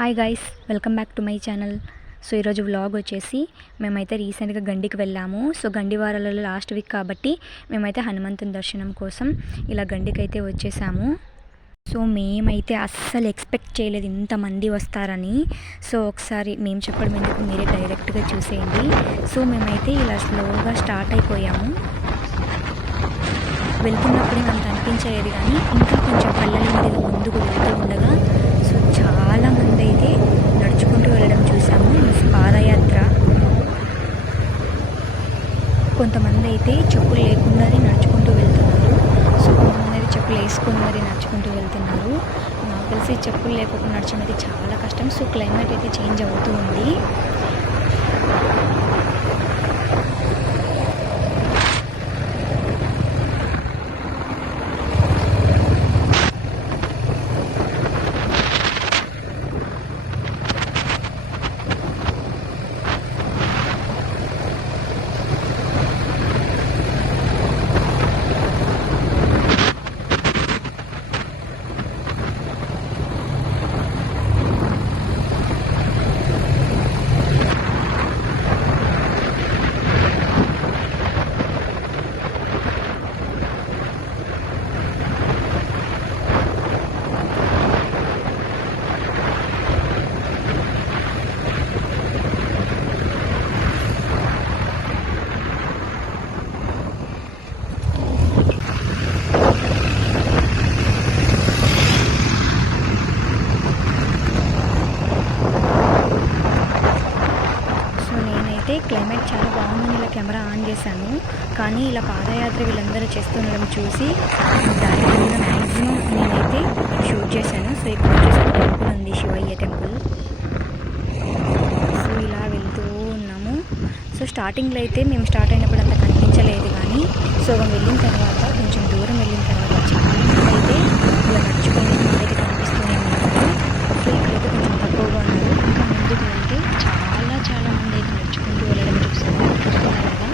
Hi guys, welcome back to my channel. So ఈరోజు vlog వచ్చేసి మేమైతే రీసెంట్గా గండికి వెళ్ళాము. సో గండివారాలలో లాస్ట్ వీక్ కాబట్టి మేమైతే హనుమంతుని దర్శనం కోసం ఇలా గండికి అయితే వచ్చేసాము. సో మేమైతే అస్సలు ఎక్స్పెక్ట్ చేయలేదు ఇంతమంది వస్తారని. సో ఒకసారి మేము చెప్పడం ఎందుకు, మీరే డైరెక్ట్గా చూసేయండి. సో మేమైతే ఇలా స్లోగా స్టార్ట్ అయిపోయాము. వెళ్తున్నప్పుడే అంత అనిపించలేదు, కానీ ఇంకా కొంచెం పల్లెల మీద ముందుకు వెళ్తూ ఉండగా సో చాలామంది అయితే నడుచుకుంటూ వెళ్ళడం చూసాము. పాదయాత్ర. కొంతమంది అయితే చెప్పులు లేకుండానే నడుచుకుంటూ వెళ్తున్నారు. సో కొంతమంది అయితే చెప్పులు వేసుకొని మరి నడుచుకుంటూ వెళ్తున్నారు. నాకు తెలిసి చెప్పులు లేకుండా నడచడం అయితే చాలా కష్టం. సో క్లైమేట్ అయితే చేంజ్ అవుతూ ఉంది. క్లైమేట్ చాలా బాగుందని ఇలా కెమెరా ఆన్ చేశాను, కానీ ఇలా పాదయాత్ర వీళ్ళందరూ చేస్తుండడం చూసి దాని కింద మ్యాక్సిమం నేనైతే షూట్ చేశాను. సో ఇక్కడ వచ్చేసి టెంపుల్ ఉంది, శివయ్య టెంపుల్. సో ఇలా వెళ్తూ ఉన్నాము. సో స్టార్టింగ్లో అయితే మేము స్టార్ట్ అయినప్పుడు అంత కనిపించలేదు, కానీ సో వెళ్ళిన తర్వాత కొంచెం దూరం వెళ్ళిన తర్వాత చాలా మంది అయితే ఇలా నడుచుకొని అయితే కనిపిస్తూనే ఉన్నారు. సో ఇక్కడైతే కొంచెం తక్కువగా ఉన్నారు. ఇంకా ముందుకు వెళ్తే చాలా మంది అయితే నడుచుకుంటూ వెళ్ళడం చూస్తున్నారు కదా.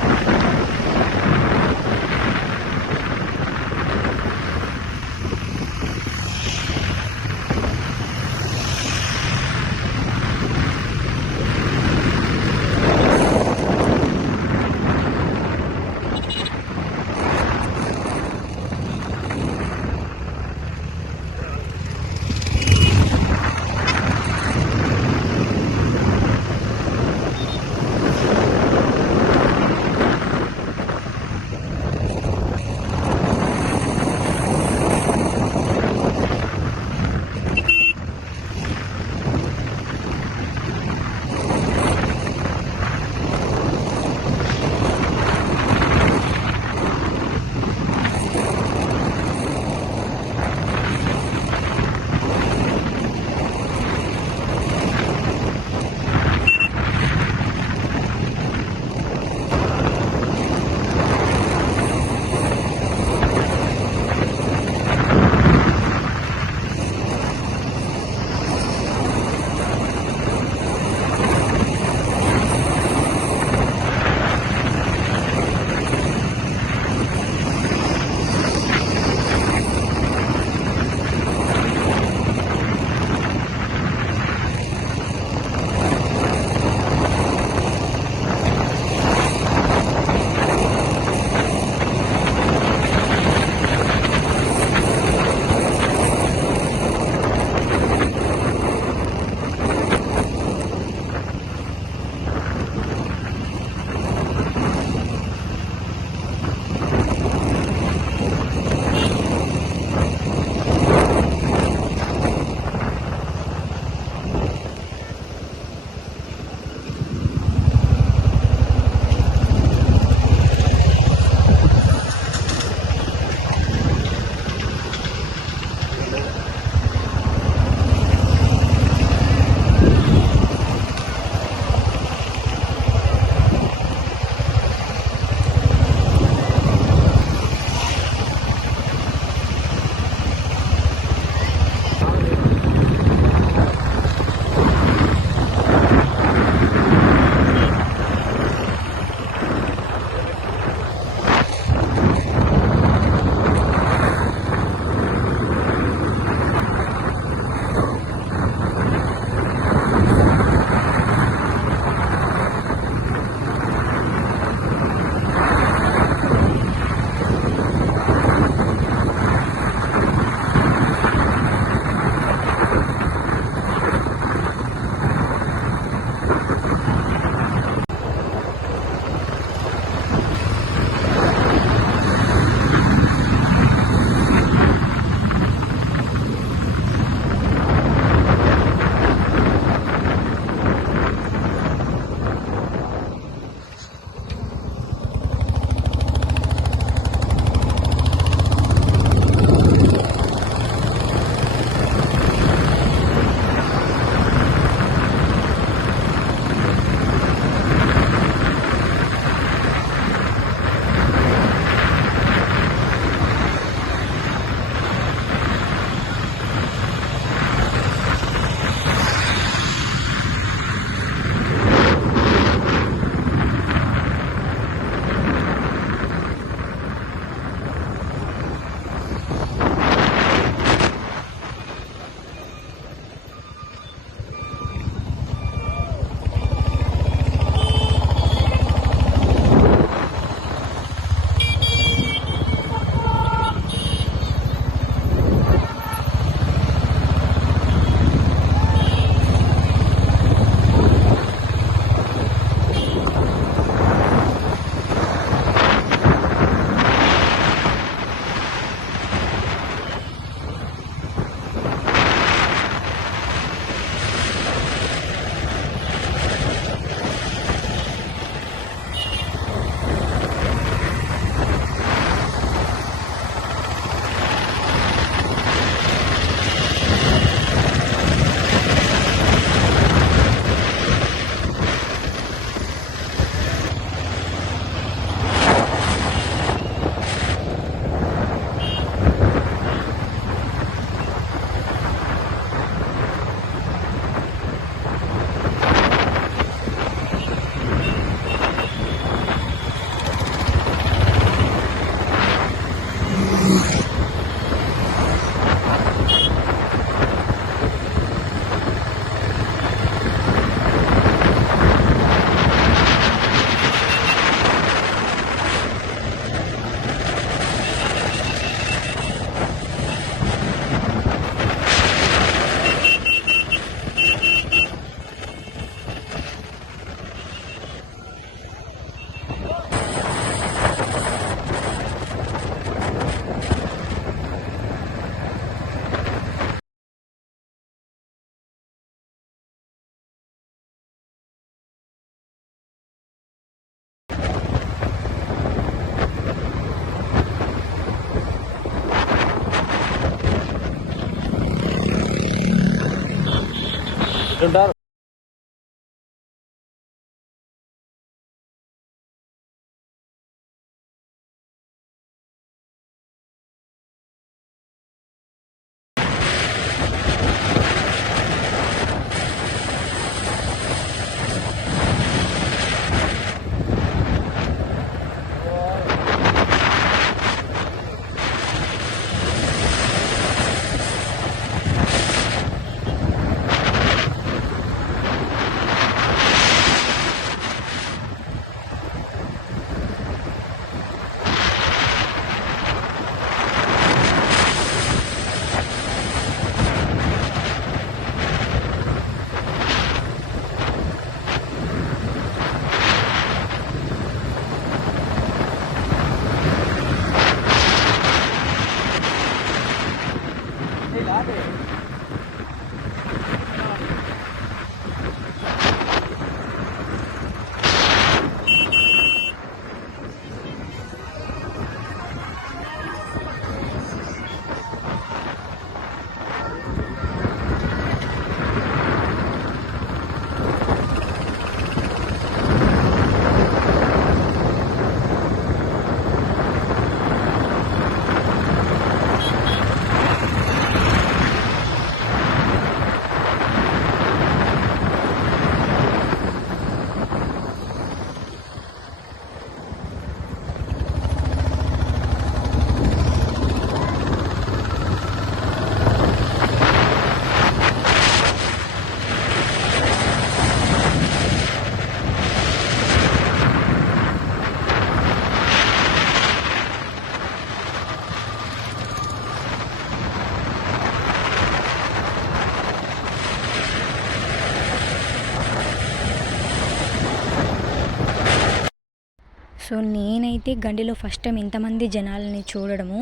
సో నేనైతే గండిలో ఫస్ట్ టైం ఇంతమంది జనాలని చూడడము,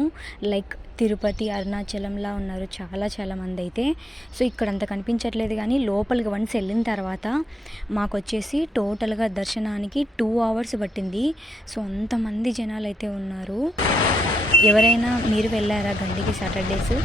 లైక్ తిరుపతి, అరుణాచలంలా ఉన్నారు చాలా మంది అయితే. సో ఇక్కడ అంత కనిపించట్లేదు, కానీ లోపలికి వన్స్ వెళ్ళిన తర్వాత మాకు వచ్చేసి టోటల్గా దర్శనానికి 2 hours పట్టింది. సో అంతమంది జనాలు అయితే ఉన్నారు. ఎవరైనా మీరు వెళ్ళారా గండికి సాటర్డేస్?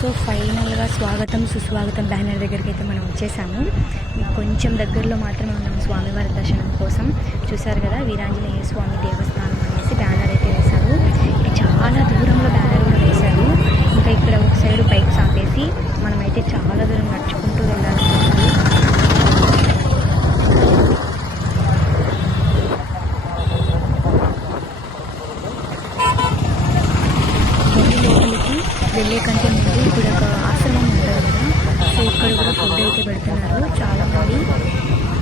సో ఫైనల్గా స్వాగతం సుస్వాగతం బ్యానర్ దగ్గరికి అయితే మనం వచ్చేసాము. కొంచెం దగ్గరలో మాత్రమే ఉన్నాము స్వామివారి దర్శనం కోసం. చూసారు కదా, వీరాంజనేయ స్వామి దేవస్థానం అనేసి బ్యానర్ అయితే వేశారు. ఇది చాలా దూరంలో బ్యానర్ కూడా వేశారు. ఇంకా ఇక్కడ ఒక సైడ్ బైక్స్ ఆపేసి మనమైతే చాలా దూరం నడుచుకుంటూ వెళ్ళాలి. వెళ్ళే కంటే ముందు ఇక్కడ ఒక ఆశ్రమం ఉంటుంది కదా, సో ఇక్కడ కూడా ఫుడ్ అయితే పెడుతున్నారు. చాలామంది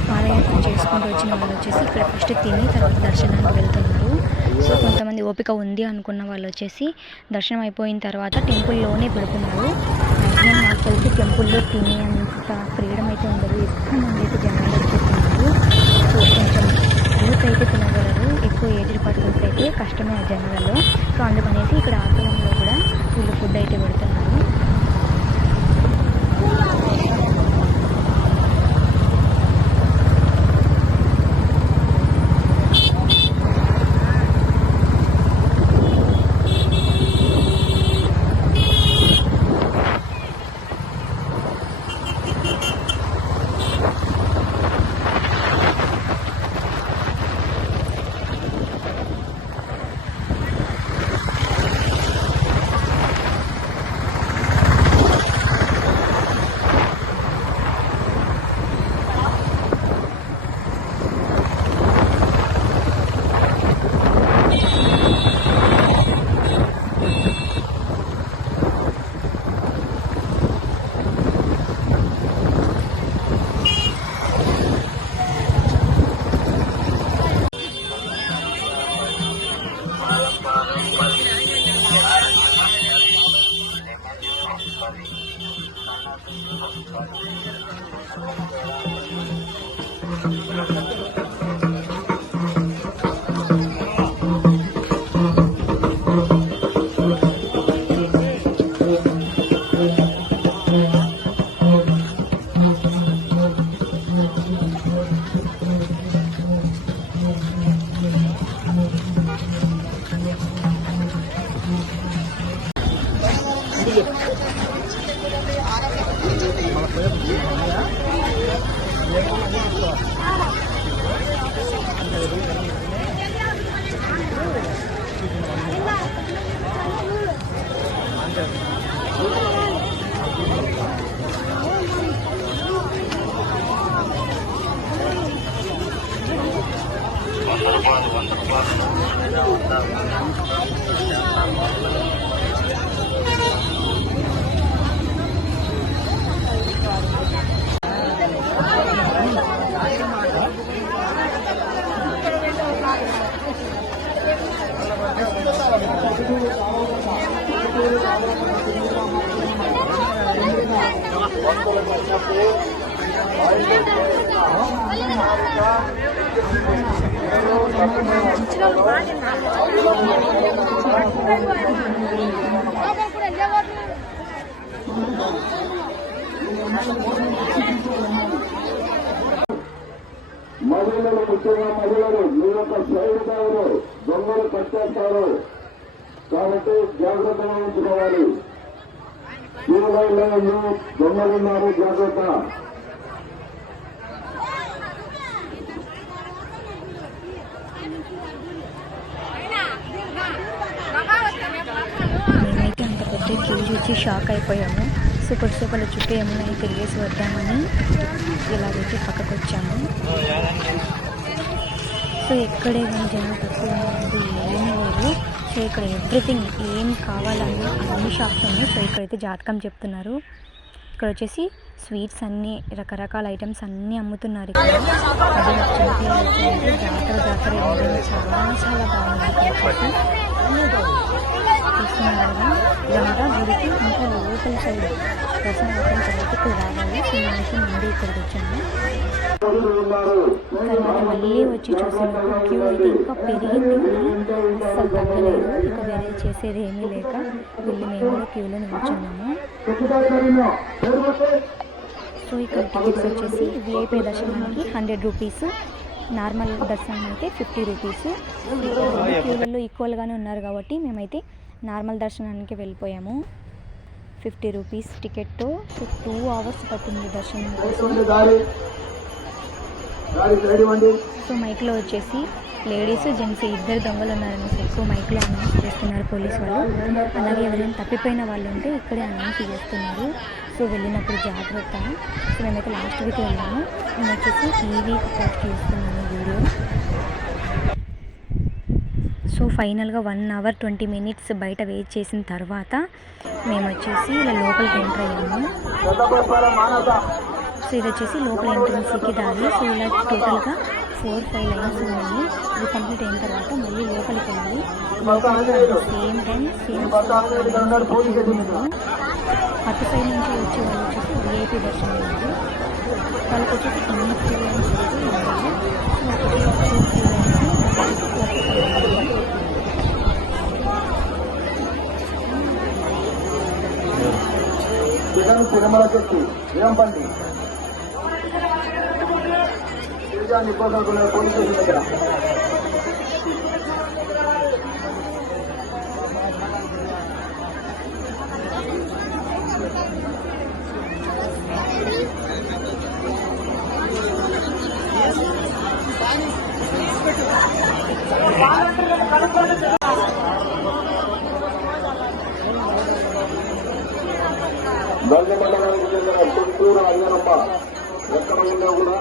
పాదయాత్ర చేసుకుంటూ వచ్చిన వాళ్ళు వచ్చేసి ఇక్కడ ఫస్ట్ తిని తర్వాత దర్శనానికి వెళ్తున్నారు. సో కొంతమంది ఓపిక ఉంది అనుకున్న వాళ్ళు వచ్చేసి దర్శనం అయిపోయిన తర్వాత టెంపుల్లోనే పెడుతున్నారు. మ్యాక్సిమం నాకు తెలిసి టెంపుల్లో తినే అంత ఫ్రీడమ్ అయితే ఉండదు, ఎక్కువ మంది అయితే జనాలు వచ్చేస్తున్నారు. సో కొంచెం యూత్ అయితే తినగలరు, ఎక్కువ ఏజ్డ్ పర్సన్స్ అయితే కష్టమే జనరల్లో. సో అందుకనేసి ఇక్కడ ఆశ్రమంలో కూడా వీళ్ళు ఫుడ్ అయితే పెడుతున్నారు. మహిళలు, ముఖ్యంగా మహిళలు మీ యొక్క సైనికులు దొంగలు పట్టేస్తారు కాబట్టి జాగ్రత్తగా ఉంచుకోవాలి. తీరులో దొంగలున్నారు, జాగ్రత్త. మేమైతే అంత పెద్ద క్యూ చూసి షాక్ అయిపోయాము. సో కొద్దిసేపటి చుట్టూ ఏమైనా తిరిగేసి వద్దామని ఇలాగైతే పక్కకు వచ్చాము. సో ఎక్కడే కానీ జనం తక్కువ ఉన్నది ఏమీ లేదు. సో ఇక్కడ ఎవ్రీథింగ్ ఏం కావాలన్నా అన్ని షాప్స్ ఉన్నాయి. సో ఇక్కడైతే జాతకం చెప్తున్నారు. ఇక్కడ వచ్చేసి స్వీట్స్ అన్నీ రకరకాల ఐటమ్స్ అన్నీ అమ్ముతున్నారు. ఇక్కడ అది చిన్నపిల్లలు వచ్చాయంటే జాతర ఏంటంటే చాలా చాలా బాగుంది. ఇక్కడ వచ్చేసి చూస్తున్నారు కదా, ఇదంతా గుడికి ఇంకా లోపల సైడ్ దర్శనం అయిపోయిన తర్వాత ఇక్కడ రావాలి. సో నేనైతే ముందే ఇక్కడికి వచ్చాను. తర్వాత మళ్ళీ వచ్చి చూసినప్పుడు క్యూ అయితే ఇంకా పెరిగింది, అస్సలు తగ్గలేదు. ఇక వేరే చేసేది ఏమీ లేక వెళ్ళి మేము కూడా క్యూలో నిల్చున్నాము. సో ఇక్కడ టికెట్స్ వచ్చేసి విఐపీ దర్శనానికి 100 రూపీస్, నార్మల్ దర్శనం అయితే 50 రూపీస్. క్యూలలో ఈక్వల్గానే ఉన్నారు కాబట్టి మేమైతే నార్మల్ దర్శనానికి వెళ్ళిపోయాము. 50 రూపీస్ టికెట్తో. సో 2 hours పట్టింది దర్శనం కోసం. సో మైక్లో వచ్చేసి లేడీస్ జెంట్స్ ఇద్దరు దొంగలు ఉన్నారనేసి ఎక్కువ మైక్లో అనౌన్స్ చేస్తున్నారు పోలీసు వాళ్ళు. అలాగే ఎవరైనా తప్పిపోయిన వాళ్ళు ఉంటే ఇక్కడే అనౌన్స్ చేస్తున్నారు. సో వెళ్ళినప్పుడు జాగ్రత్త. సో మేమైతే లాస్ట్ వీక్ వెళ్ళాము. నేను వచ్చేసి ఈ వీక్ పోస్ట్ చేస్తున్నాను వీడియో. సో ఫైనల్గా 1 hour 20 minutes బయట వెయిట్ చేసిన తర్వాత మేము వచ్చేసి ఇలా లోపలికి ఎంటర్ అయ్యాము. సో ఇది వచ్చేసి లోపల ఎంట్రన్స్కి దారి. సో ఇలా టోటల్గా 4-5 లైన్స్ ఉన్నాయి. ఇది కంప్లీట్ అయిన తర్వాత మళ్ళీ లోపలికి వెళ్ళాలి. లోపలికి at the same time same అటు సైడ్ నుంచి వచ్చే వాళ్ళు వచ్చేసి విఐపీ దర్శనం ఉంది. వాళ్ళకి వచ్చేసి ఎన్ని క్యూ లైన్స్ లేదు. సో అటు క్యూ లైన్స్ జగన్ తిరుమల చెట్టు వేంపల్లి నిబంధనలు పోలీస్ స్టేషన్ దగ్గర గంగ మండలానికి చెందిన గుంటూరు అయ్యనమ్మ ఎక్కడ ఉన్నా కూడా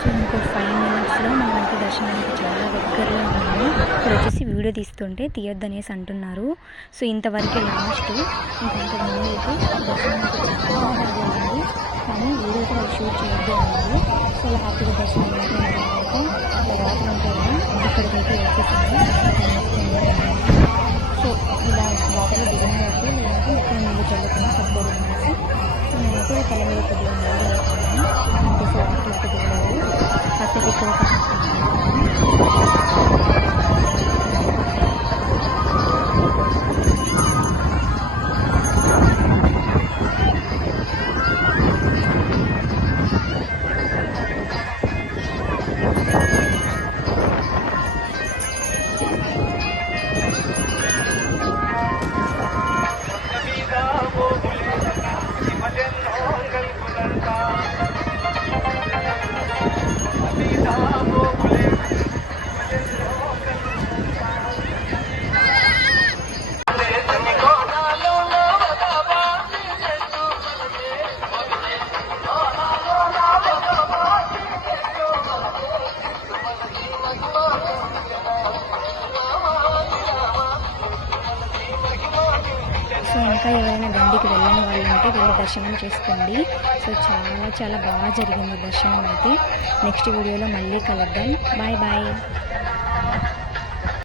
సో ఇంకో 5 మినిట్స్లో మనమైతే దర్శనానికి చాలా దగ్గరలో ఉన్నాము. ఇక్కడ వచ్చేసి వీడియో తీస్తుంటే తీయొద్దు అనేసి అంటున్నారు. సో ఇంతవరకే లాస్ట్. ఇంకంతకుముందు అయితే దర్శనానికి చాలా బాగా జరిగింది, కానీ వీడియో అయితే వాళ్ళు షూట్ చేయొద్దు అన్నారు. సో అలా హ్యాపీగా దర్శనం అయిపోయిన తర్వాత వాటర్ ఉంటాయి కదా, ఇక్కడికైతే వచ్చేసాము. సో ఇలా వాటర్లో దిగినట్టు లేదంటే ఇక్కడ నీళ్ళు చల్లుకుని సరిపోదు అనేసి సో నేనైతే తల మీద కొద్దిగా నీళ్ళు అవుతాను. అంతే. సో వాటర్కి దిగలేదు, కాసేపు ఇక్కడ సో ఇంకా ఎవరైనా గండికి వెళ్ళని వాళ్ళు ఉంటే వెళ్ళి దర్శనం చేసుకోండి. సో చాలా చాలా బాగా జరిగింది దర్శనం అయితే. నెక్స్ట్ వీడియోలో మళ్ళీ కలుద్దాం. Bye bye.